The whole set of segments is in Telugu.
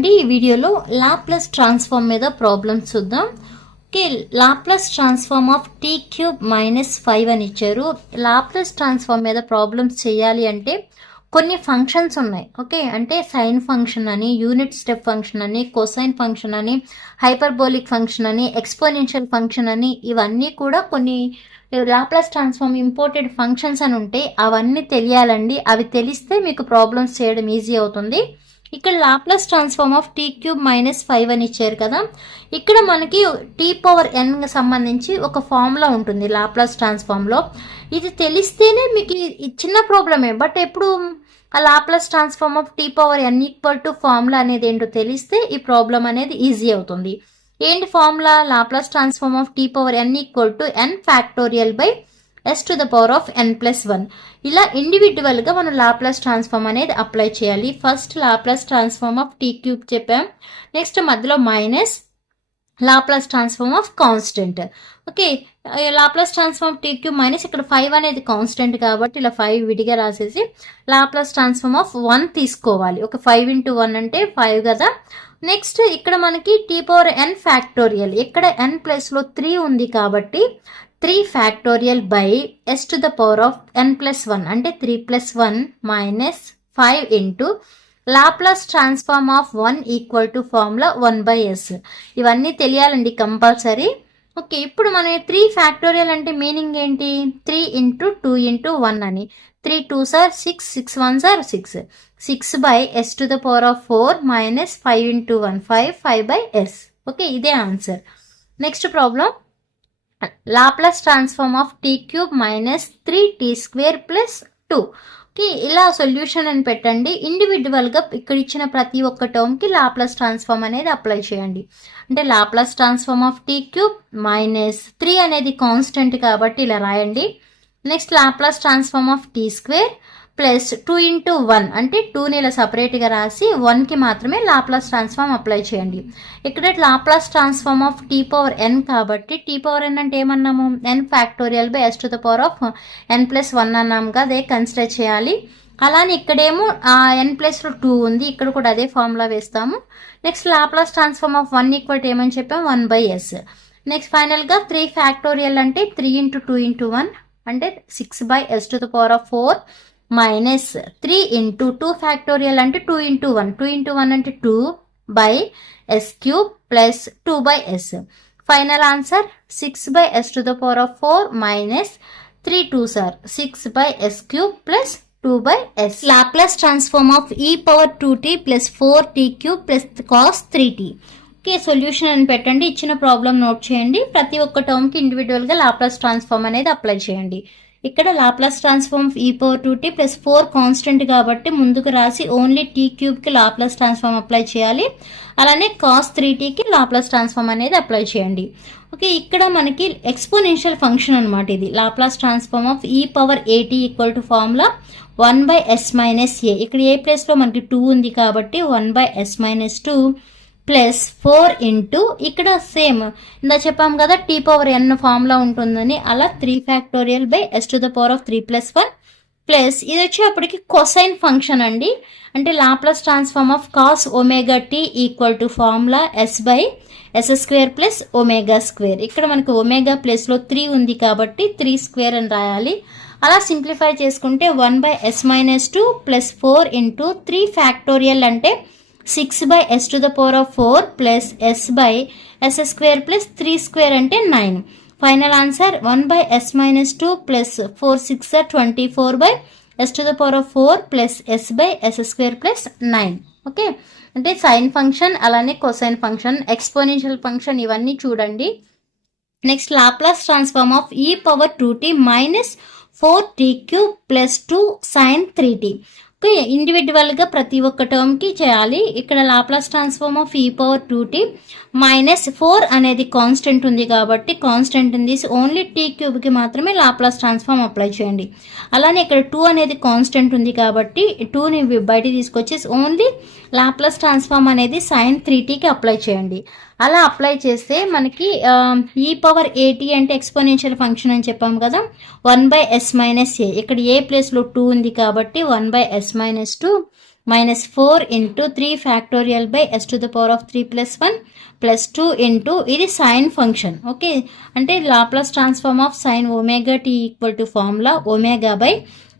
రండి ఈ వీడియోలో లాప్లాస్ ట్రాన్స్ఫార్మ్ మీద ప్రాబ్లమ్స్ చూద్దాం. Okay, Laplace transform of t cube -5 అని ఇచ్చారు. లాప్లాస్ ట్రాన్స్ఫార్మ్ మీద ప్రాబ్లమ్స్ చేయాలి అంటే కొన్ని ఫంక్షన్స్ ఉన్నాయి. ఓకే, అంటే సైన్ ఫంక్షన్ అని, యూనిట్ స్టెప్ ఫంక్షన్ అని, కొసైన్ ఫంక్షన్ అని, హైపర్బోలిక్ ఫంక్షన్ అని, ఎక్స్పోనెన్షియల్ ఫంక్షన్ అని, ఇవన్నీ కూడా కొన్ని లాప్లాస్ ట్రాన్స్ఫార్మ్ ఇంపోర్టెడ్ ఫంక్షన్స్ అని ఉంటాయి. అవన్నీ తెలియాలండి. అవి తెలిస్తే మీకు ప్రాబ్లమ్స్ చేయడం ఈజీ అవుతుంది. ఇక్కడ Laplace transform of t cube -5 అని ఇచ్చారు కదా. ఇక్కడ మనకి t⁻n సంబంధించి ఒక ఫార్ములా ఉంటుంది లాప్లాస్ ట్రాన్స్ఫార్మ్లో. ఇది తెలిస్తేనే మీకు చిన్న ప్రాబ్లమే, బట్ ఎప్పుడు ఆ Laplace transform of t⁻n = formula అనేది ఏంటో తెలిస్తే ఈ ప్రాబ్లం అనేది ఈజీ అవుతుంది. ఏంటి formula? Laplace transform of t⁻n = n factorial by s⁻n+1. ఇలా ఇండివిజువల్గా మనం లాప్లాస్ ట్రాన్స్ఫార్మ్ అనేది అప్లై చేయాలి. First Laplace transform of t cube చెప్పాం, నెక్స్ట్ మధ్యలో minus Laplace transform of constant. Okay, Laplace transform t cube minus ఇక్కడ 5 అనేది కాన్స్టెంట్ కాబట్టి ఇలా 5 విడిగా రాసేసి లాప్లాస్ ట్రాన్స్ఫార్మ్ ఆఫ్ 1 తీసుకోవాలి. ఒక 5 × 1 అంటే 5 కదా. నెక్స్ట్ ఇక్కడ మనకి t⁻n ఫ్యాక్టోరియల్, ఇక్కడ n ప్లేస్లో 3 ఉంది కాబట్టి 3 ఫ్యాక్టోరియల్ బై s⁻n+1 అంటే 3 + 1 - 5 into Laplace transform of 1 formula 1/s. ఇవన్నీ తెలియాలండి కంపల్సరీ. ఓకే, ఇప్పుడు మన 3 ఫ్యాక్టోరియల్ అంటే మీనింగ్ ఏంటి? 3 × 2 × 1 అని. 3 2s are 6, 6 1s are 6. 6/s⁴ - 5 × 1 5, 5/s. Okay, ఇదే answer. Next problem, Laplace transform of t cube -3t² + 2. Okay, ఇలా సొల్యూషన్ అని పెట్టండి. ఇండివిజువల్గా ఇక్కడ ఇచ్చిన ప్రతి ఒక్క టర్మ్కి లాప్లాస్ ట్రాన్స్ఫార్మ్ అనేది అప్లై చేయండి. అంటే Laplace transform of t cube -3 అనేది కాన్స్టెంట్ కాబట్టి ఇలా రాయండి. Next Laplace transform of t² + 2 × 1 అంటే 2ని ఇలా సపరేట్గా రాసి 1కి మాత్రమే లాప్లాస్ ట్రాన్స్ఫార్మ్ అప్లై చేయండి. ఇక్కడ లాప్లాస్ ట్రాన్స్ఫార్మ్ ఆఫ్ t⁻n కాబట్టి t⁻n అంటే ఏమన్నాము? n ఫ్యాక్టోరియల్ బై s⁻n+1 అన్నాముగా, అదే కన్సిడర్ చేయాలి. అలానే ఇక్కడేమో n ప్లేస్లో 2 ఉంది, ఇక్కడ కూడా అదే ఫార్ములా వేస్తాము. నెక్స్ట్ లాప్లాస్ ట్రాన్స్ఫార్మ్ ఆఫ్ 1 = ఏమని చెప్పాము? 1/s. నెక్స్ట్ ఫైనల్గా 3 ఫ్యాక్టోరియల్ అంటే 3 × 2 × 1 అంటే 6/s⁴ మైనస్ 3 × 2 ఫ్యాక్టోరియల్ అంటే 2 × 1, 2 × 1 అంటే 2/s³ plus 2/s. Final answer 6/s⁴ minus 3 2s are 6/s³ plus 2/s. Laplace transform of e⁻2t + 4t³ + cos 3t. Okay, solution అని పెట్టండి. ఇచ్చిన ప్రాబ్లం నోట్ చేయండి. ప్రతి ఒక్క టర్మ్కి ఇండివిజువల్గా లాప్లాస్ ట్రాన్స్ఫార్మ్ అనేది అప్లై చేయండి. ఇక్కడ లాప్లాస్ ట్రాన్స్ఫార్మ్ e⁻2t + 4 కాన్స్టెంట్ కాబట్టి ముందుకు రాసి ఓన్లీ t క్యూబ్కి లాప్లాస్ ట్రాన్స్ఫార్మ్ అప్లై చేయాలి. అలానే cos 3tకి లాప్లాస్ ట్రాన్స్ఫార్మ్ అనేది అప్లై చేయండి. ఓకే, ఇక్కడ మనకి ఎక్స్పోనెన్షియల్ ఫంక్షన్ అనమాట ఇది. Laplace transform of e⁻at formula 1/s - a. ఇక్కడ ఏ ప్లేస్లో మనకి 2 ఉంది కాబట్టి 1/s - 2 ప్లస్ 4 ఇంటూ ఇక్కడ సేమ్ ఇందా చెప్పాం కదా t⁻n ఫార్ములా ఉంటుందని, అలా 3 ఫ్యాక్టోరియల్ బై s⁻³ + 1 ప్లస్ ఇది వచ్చి అప్పటికి కొసైన్ ఫంక్షన్ అండి. అంటే Laplace transform of cos ωt formula s/s² + ω². ఇక్కడ మనకు ఒమేగా ప్లేస్లో 3 ఉంది కాబట్టి 3² అని రాయాలి. అలా సింప్లిఫై చేసుకుంటే 1/s - 2 ప్లస్ 4 ఇంటూ 3 ఫ్యాక్టోరియల్ అంటే 6/s⁴ ప్లస్ s/s² ప్లస్ 3² అంటే 9. Final answer 1/s - 2 plus 4 6 24/s⁴ plus s/s² plus 9. Okay, అంటే సైన్ ఫంక్షన్ అలానే కొసైన్ ఫంక్షన్, ఎక్స్పోనెన్షియల్ ఫంక్షన్ ఇవన్నీ చూడండి. Next Laplace transform of e⁻2t -4t³ + 2 sin 3t. Okay, ఇండివిజువల్గా ప్రతి ఒక్క టర్మ్కి చేయాలి. ఇక్కడ లాప్లాస్ ట్రాన్స్ఫార్మ్ ఆఫ్ e⁻2t -4 అనేది కాన్స్టెంట్ ఉంది కాబట్టి కాన్స్టెంట్ తీసి ఓన్లీ t క్యూబ్కి మాత్రమే లాప్లాస్ ట్రాన్స్ఫార్మ్ అప్లై చేయండి. అలానే ఇక్కడ 2 అనేది కాన్స్టెంట్ ఉంది కాబట్టి 2ని బయట తీసుకొచ్చేసి ఓన్లీ లాప్లాస్ ట్రాన్స్ఫార్మ్ అనేది sin 3tకి అప్లై చేయండి. అలా అప్లై చేస్తే మనకి e⁻at అంటే ఎక్స్పోనెన్షియల్ ఫంక్షన్ అని చెప్పాము కదా, 1/s - a. ఇక్కడ ఏ ప్లేస్లో 2 ఉంది కాబట్టి 1/s - 2 minus 4 into 3 factorial by s to the power of 3 plus 1 plus 2 into ఇది సైన్ ఫంక్షన్. ఓకే, అంటే Laplace transform of sine omega t equal to formula omega by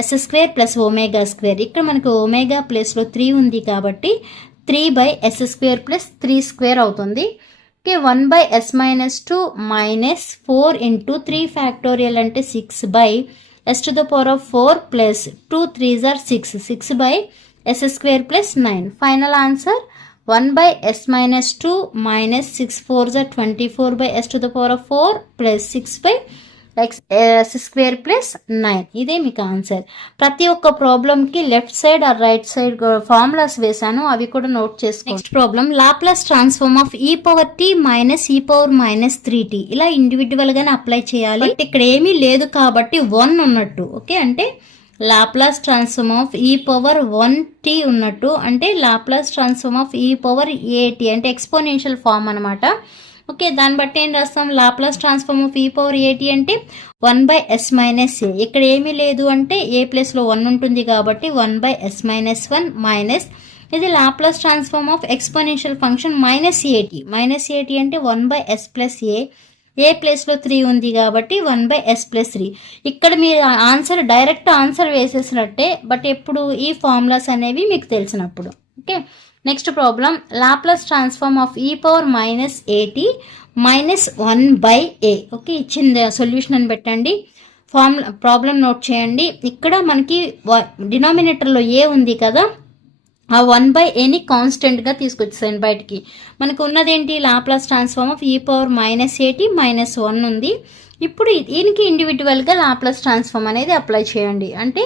s square plus omega square. ఇక్కడ మనకు ఒమేగా ప్లేస్లో 3 ఉంది కాబట్టి 3 by s square plus 3 square అవుతుంది. Okay, 1 by s minus 2 minus 4 into 3 factorial అంటే 6 by s to the power of 4 plus 2 3s are 6, 6 by s square plus 9. Final answer 1 by s minus 2 minus 6 4s are 24 by s to the power of 4 plus 6 by s square plus 9. ఇదే మీకు ఆన్సర్. ప్రతి ఒక్క ప్రాబ్లంకి left side or right side formulas వేసాను, అవి కూడా నోట్ చేసుకోండి. Next problem Laplace transform of e power t minus e power minus 3t. ఇలా ఇండివిజువల్ గానే అప్లై చేయాలి. ఇక్కడ ఏమీ లేదు కాబట్టి 1 ఉన్నట్టు. ఓకే, అంటే Laplace transform of e power 1t ఉన్నట్టు, అంటే Laplace transform of e power ఏటీ అంటే ఎక్స్పోనెన్షియల్ ఫార్మ్ అనమాట. ఓకే, దాన్ని బట్టి ఏం రాస్తాం, Laplace transform of e power ఏటీ అంటే 1 బై ఎస్ మైనస్ ఏ. ఇక్కడ ఏమీ లేదు అంటే ఏ ప్లేస్లో 1 ఉంటుంది కాబట్టి 1 బై ఎస్ మైనస్ 1 మైనస్ ఇది Laplace transform of exponential function minus a t. Minus ఏటీ అంటే 1 బై ఎస్ ప్లస్ ఏ ప్లేస్లో 3 ఉంది కాబట్టి 1 బై ఎస్ ప్లస్ 3. ఇక్కడ మీరు ఆన్సర్ డైరెక్ట్ ఆన్సర్ వేసేసినట్టే, బట్ ఎప్పుడు ఈ ఫార్ములాస్ అనేవి మీకు తెలిసినప్పుడు. Okay, next problem Laplace transform of e power minus a t minus 1 by A. Okay, ఇచ్చిన సొల్యూషన్ అని పెట్టండి, ప్రాబ్లం నోట్ చేయండి. ఇక్కడ మనకి డినామినేటర్లో ఏ ఉంది కదా, ఆ 1 బై ఏని కాన్స్టెంట్గా తీసుకొచ్చేసాను బయటికి. మనకు ఉన్నదేంటి, Laplace transform of e power minus a t minus 1 ఉంది. ఇప్పుడు దీనికి ఇండివిజువల్గా లాప్లాస్ ట్రాన్స్ఫార్మ్ అనేది అప్లై చేయండి. అంటే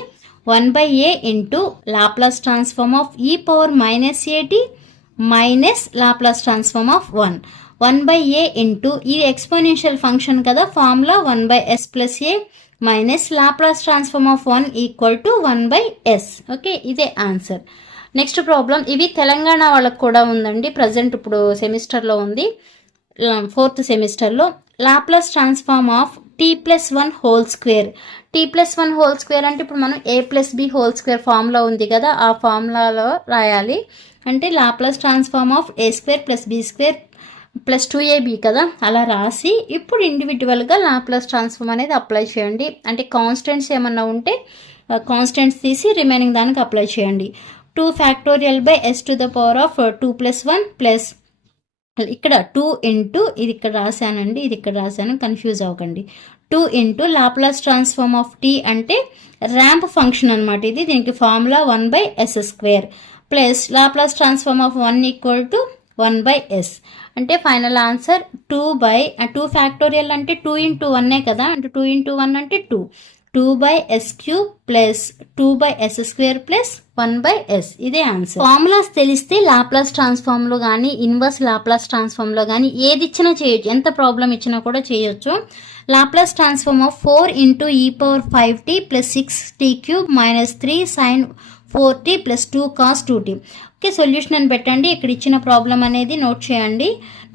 1 by a into Laplace transform of e power minus a t minus Laplace transform of 1. 1 by a into ఇది ఎక్స్పోనెన్షియల్ ఫంక్షన్ కదా, formula 1 by s plus a minus Laplace transform of 1 equal to 1 by s. Okay, ఇదే ఆన్సర్. నెక్స్ట్ ప్రాబ్లం ఇది తెలంగాణ వాళ్ళకు కూడా ఉందండి, ప్రజెంట్ ఇప్పుడు సెమిస్టర్లో ఉంది, 4th సెమిస్టర్లో. Laplace transform of t plus 1 whole square. T plus 1 whole square అంటే ఇప్పుడు మనం a plus b whole square formula ఉంది కదా, ఆ ఫార్ములాలో రాయాలి. అంటే Laplace transform of a square plus b square plus 2ab కదా, అలా రాసి ఇప్పుడు ఇండివిజువల్గా లాప్లాస్ ట్రాన్స్ఫార్మ్ అనేది అప్లై చేయండి. అంటే కాన్స్టెంట్స్ ఏమన్నా ఉంటే కాన్స్టెంట్స్ తీసి రిమైనింగ్ దానికి అప్లై చేయండి. 2 factorial by s to the power of 2 plus 1 plus ఇక్కడ 2 ఇంటూ ఇది ఇక్కడ రాశానండి, ఇది ఇక్కడ రాశాను, కన్ఫ్యూజ్ అవ్వకండి. 2 into Laplace transform of t అంటే ర్యాంప్ ఫంక్షన్ అనమాట ఇది, దీనికి formula 1 by s square plus Laplace transform of 1 equal to 1 by s. అంటే ఫైనల్ ఆన్సర్ 2 ఫ్యాక్టోరియల్ అంటే 2 ఇంటూ 1 కదా, అంటే 2 ఇంటూ 1 అంటే 2 by s cube plus 2 by s square plus 1 by s. ఇదే ఆన్సర్. ఫార్ములాస్ తెలిస్తే లాప్లాస్ ట్రాన్స్ఫార్మ్ లో కానీ ఇన్వర్స్ లాప్లాస్ ట్రాన్స్ఫార్మ్ లో కానీ ఏది ఇచ్చినా చేయొచ్చు, ఎంత ప్రాబ్లం ఇచ్చినా కూడా చేయొచ్చు. Laplace transform of 4 into e power 5t plus 6t cube minus 3 sine 4t plus 2 cos 2t. Okay, solution అని పెట్టండి. ఇక్కడ ఇచ్చిన ప్రాబ్లం అనేది నోట్ చేయండి.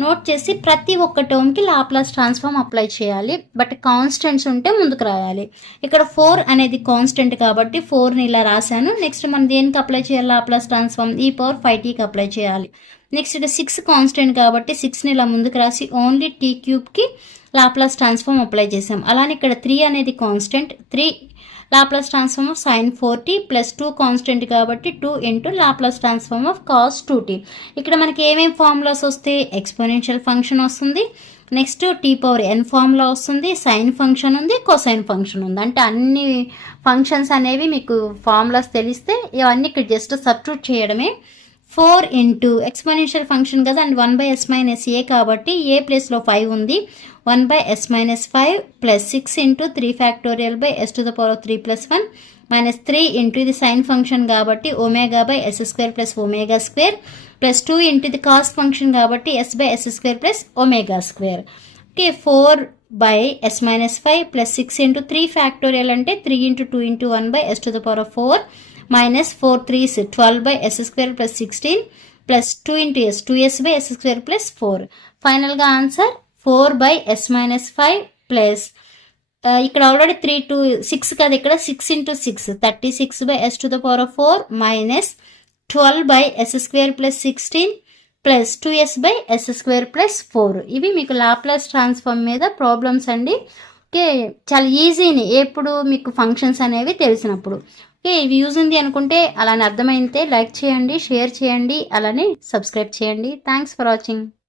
నోట్ చేసి ప్రతి ఒక్క టర్మ్కి లాప్లాస్ ట్రాన్స్ఫార్మ్ అప్లై చేయాలి, బట్ కాన్స్టెంట్స్ ఉంటే ముందుకు రాయాలి. ఇక్కడ 4 అనేది కాన్స్టెంట్ కాబట్టి 4ని ఇలా రాశాను. నెక్స్ట్ మనం దేనికి అప్లై చేయాలి, లాప్లాస్ ట్రాన్స్ఫార్మ్ ఈ పవర్ 5tకి అప్లై చేయాలి. నెక్స్ట్ ఇక్కడ 6 కాన్స్టెంట్ కాబట్టి 6ని ఇలా ముందుకు రాసి ఓన్లీ టీ క్యూబ్కి లాప్లాస్ ట్రాన్స్ఫార్మ్ అప్లై చేసాం. అలానే ఇక్కడ 3 అనేది constant, 3 Laplace transform of sine 4t plus 2 constant కాబట్టి 2 into Laplace transform of cos 2t. ఇక్కడ మనకి ఏమేమి ఫార్ములాస్ వస్తాయి, ఎక్స్పోనెన్షియల్ ఫంక్షన్ వస్తుంది, next t power n formula వస్తుంది, సైన్ ఫంక్షన్ ఉంది, కొసైన్ ఫంక్షన్ ఉంది. అంటే అన్ని ఫంక్షన్స్ అనేవి మీకు ఫార్ములాస్ తెలిస్తే ఇవన్నీ ఇక్కడ జస్ట్ సబ్స్టిట్యూట్ చేయడమే. 4 ఇంటూ ఎక్స్పోనెన్షియల్ ఫంక్షన్ కదా, అండ్ 1 బై ఎస్ మైనస్ ఏ కాబట్టి ఏ ప్లేస్లో 5 ఉంది, 1 by s minus 5 plus 6 into 3 factorial by s to the power of 3 plus 1 minus 3 into the sine function కాబట్టి omega by s square plus omega square plus 2 into the cos function కాబట్టి s by s square plus omega square. Okay, 4 by s minus 5 plus 6 into 3 factorial అంటే 3 into 2 into 1 by s to the power of 4 minus 4 3 is 12 by s square plus 16 plus 2 into s 2s by s square plus 4. Final గా answer 4 by s minus 5 plus ఇక్కడ ఆల్రెడీ 3 to 6 కదా, ఇక్కడ 6 into 6 36 by s to the power of 4 minus 12 by s square plus 16 plus 2s by s square plus 4. ఇవి మీకు లాప్లాస్ ట్రాన్స్ఫార్మ్ మీద ప్రాబ్లమ్స్ అండి. ఓకే, చాలా ఈజీని ఎప్పుడు మీకు ఫంక్షన్స్ అనేవి తెలిసినప్పుడు. ఓకే, ఇవి యూజ్ ఉంది అనుకుంటే అలానే అర్థమైతే లైక్ చేయండి, షేర్ చేయండి, అలానే సబ్స్క్రైబ్ చేయండి. Thanks for watching.